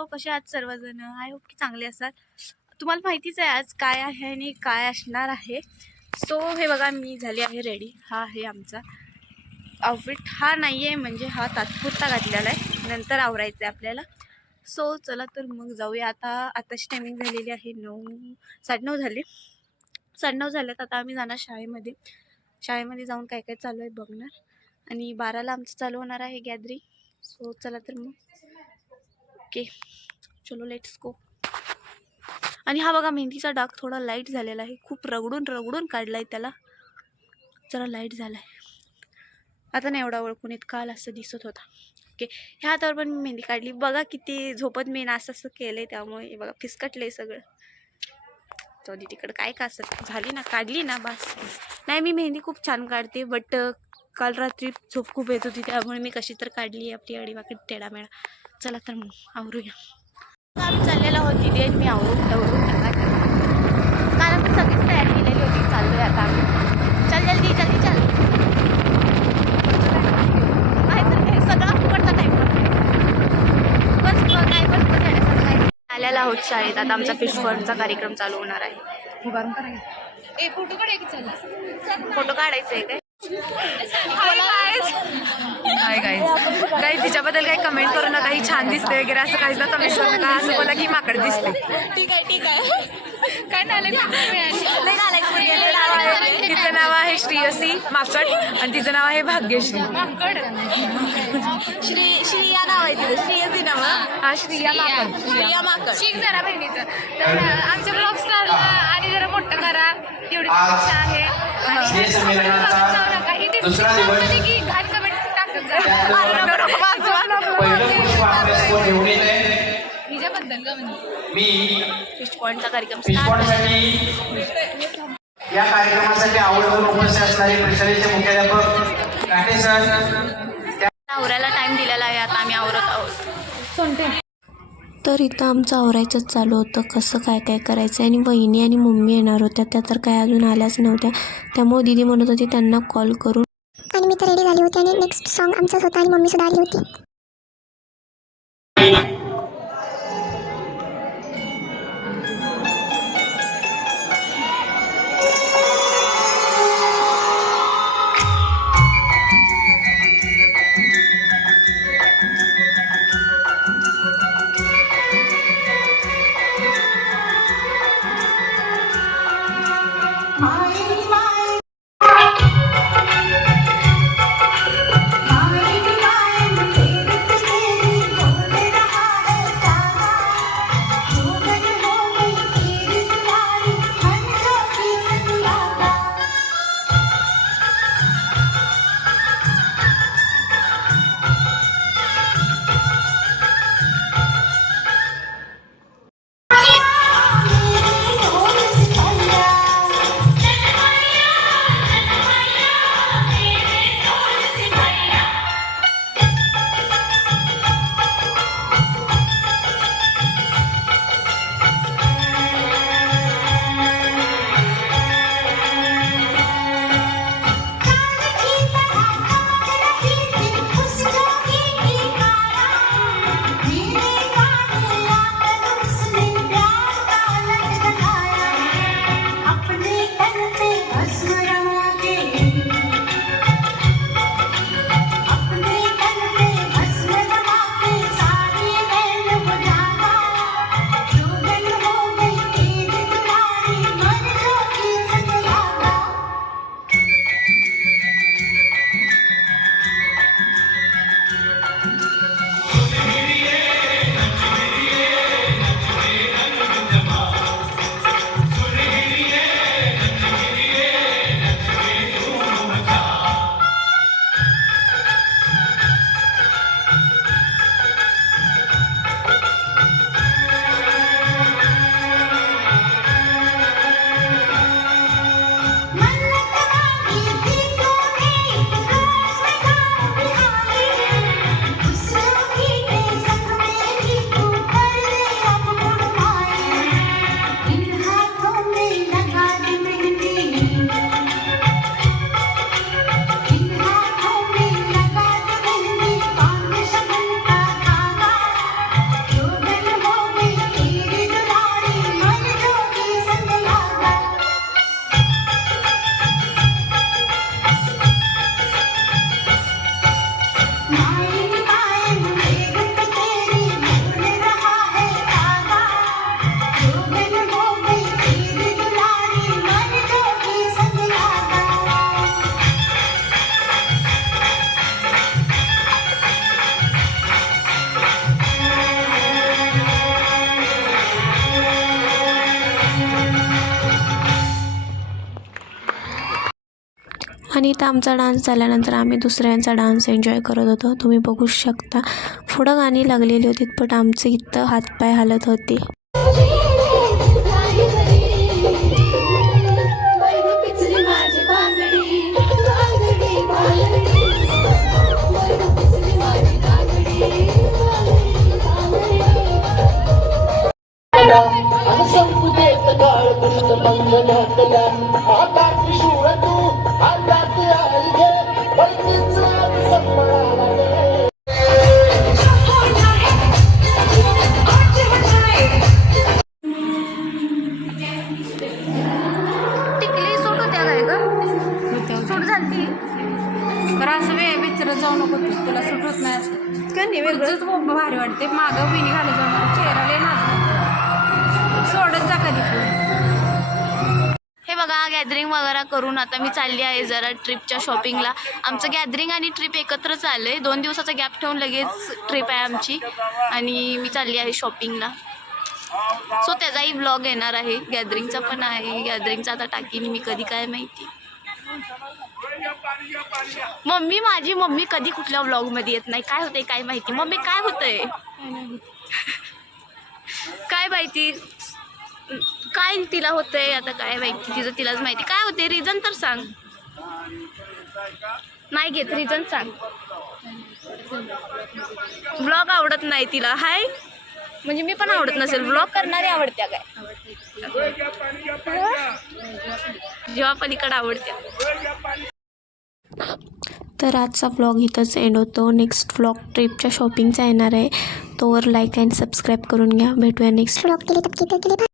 Hello, कसे आहात सर्वजण? आय होप की चांगले असाल. तुम्हाला माहितीच आहे आज काय आहे आणि काय असणार आहे. सो हे बघा, मी झाली आहे रेडी. हा आहे आमचा आउटफिट. हा नाही आहे म्हणजे हा तात्पुरता घातलेला आहे, नंतर आवरायचं आहे आपल्याला. सो चला तर मग जाऊया. आताची टायमिंग झालेली आहे 9:30 झाले. 9:30 झाल्यात. आता आम्ही जाणार शाळेमध्ये जाऊन काय काय चालू आहे बघणार. आणि 12ला आमचं चालू होणार आहे गॅदरिंग. सो चला तर मग. ओके, चलो लेट्स गो. आणि हा बघा, मेहंदीचा डाग थोडा लाईट झालेला आहे. खूप रगडून काढलाय त्याला, जरा लाईट झालाय. आता नाही एवढा ओळखून येत, काल असं दिसत होता. ओके, ह्या हातावर पण मी मेहंदी काढली. बघा किती झोपत मी असं केलंय, त्यामुळे बघा फिसकटलंय सगळं. तो तिकडं काय का असत झाली ना, काढली ना बस. नाही, मी मेहंदी खूप छान काढते, बट काल रात्री झोप खूप येत होती, त्यामुळे मी कशी तर काढली आपली अडीवाकडी टेढामेढा. चला तर मग आवरूया. आम्ही चाललेला होती ते मी आवरून टाका. कारण आम्ही सगळीच तयारी केलेली होती. चाललोय आता आम्ही. चल जल्दी चल. काय तर काय सगळा फुकटचा टाईम बस काय पण आल्याला आहोत शाळेत. आता आमचा फिशफॉनचा कार्यक्रम चालू होणार आहे. फोटो काढायचा आहे काय? हाय गाईज, तिच्याबद्दल काही कमेंट करू नका. ही छान दिसते वगैरे असं काहीच ना कमेंट करू नका. असं बोला की माकड दिसते. ठीक आहे. काय तिचं नाव आहे श्रीयसी माकड आणि तिचं नाव आहे भाग्यश्री माकड. श्रिया नाव आहे तिचं. श्रीयसी नाव. हा, श्रिया माकड. शिक जरा बहिणीचं. तर आमच्या ब्लॉग स्टारला आणि जरा मोठं करा एवढी इच्छा आहे. फिश पॉइंटचा कार्यक्रम या कार्यक्रमासाठी आवर्जून उपस्थित असणारे परिसराचे मुख्याध्यापक काटे सर. आवरायला टाइम दिलेला आहे. आता आम्ही आवरत आहोत. तर इथं आमचं आवरायचंच चालू होतं, कसं काय करायचं. आणि वहिनी आणि मम्मी येणार होत्या, त्या तर काय अजून आल्याच नव्हत्या. त्यामुळे दीदी म्हणत होती त्यांना कॉल करून. आणि मी तर रेडी झाली होती आणि नेक्स्ट सॉन्ग आमचंच होतं आणि मम्मी सुद्धा आली होती. आणि इथं आमचा डान्स झाल्यानंतर आम्ही दुसऱ्यांचा डान्स एन्जॉय करत होतो. तुम्ही बघू शकता पुढं गाणी लागलेली होती पण आमचं इथं हातपाय हालत होते. टिकली सूट होत्या काय ग? सूट झाली तर असं विचारत जाऊ नको तुला सूट होत नाही असं का नाही वेगळं पुढचंच खूप भारी वाटते. मागं विणी घालत जाऊ चेहरा लय नाच सोडत जा कधी पण. हे बघा गॅदरिंग वगैरे करून आता मी चालली आहे जरा ट्रिपच्या शॉपिंगला. आमचं गॅदरिंग आणि ट्रिप एकत्र चाललं आहे. 2 दिवसाचा गॅप ठेवून लगेच ट्रिप आहे आमची आणि मी चालली आहे शॉपिंगला. सो त्याचाही ब्लॉग येणार आहे. गॅदरिंगचा पण आहे. गॅदरिंगचा आता टाकीन मी कधी काय माहिती. माझी मम्मी कधी कुठल्या ब्लॉगमध्ये येत नाही. काय होतंय काय माहिती. मम्मी काय होतंय काय माहिती. काय तिला होतंय आता काय माहिती. तिचं तिलाच माहिती. काय होते रिझन तर सांग. नाही घेत रिझन सांग. ब्लॉग आवडत नाही तिला. हाय म्हणजे मी पण आवडत नसेल. ब्लॉग करणारी आवडत्या काय जेव्हा पलीकडे आवडत्या. तर आजचा ब्लॉग इथंच एंड होतो. नेक्स्ट ब्लॉग ट्रिपच्या शॉपिंगचा येणार आहे. तोवर लाईक अँड सबस्क्राईब करून घ्या. भेटूया नेक्स्ट व्लॉग के लिए तब के लिए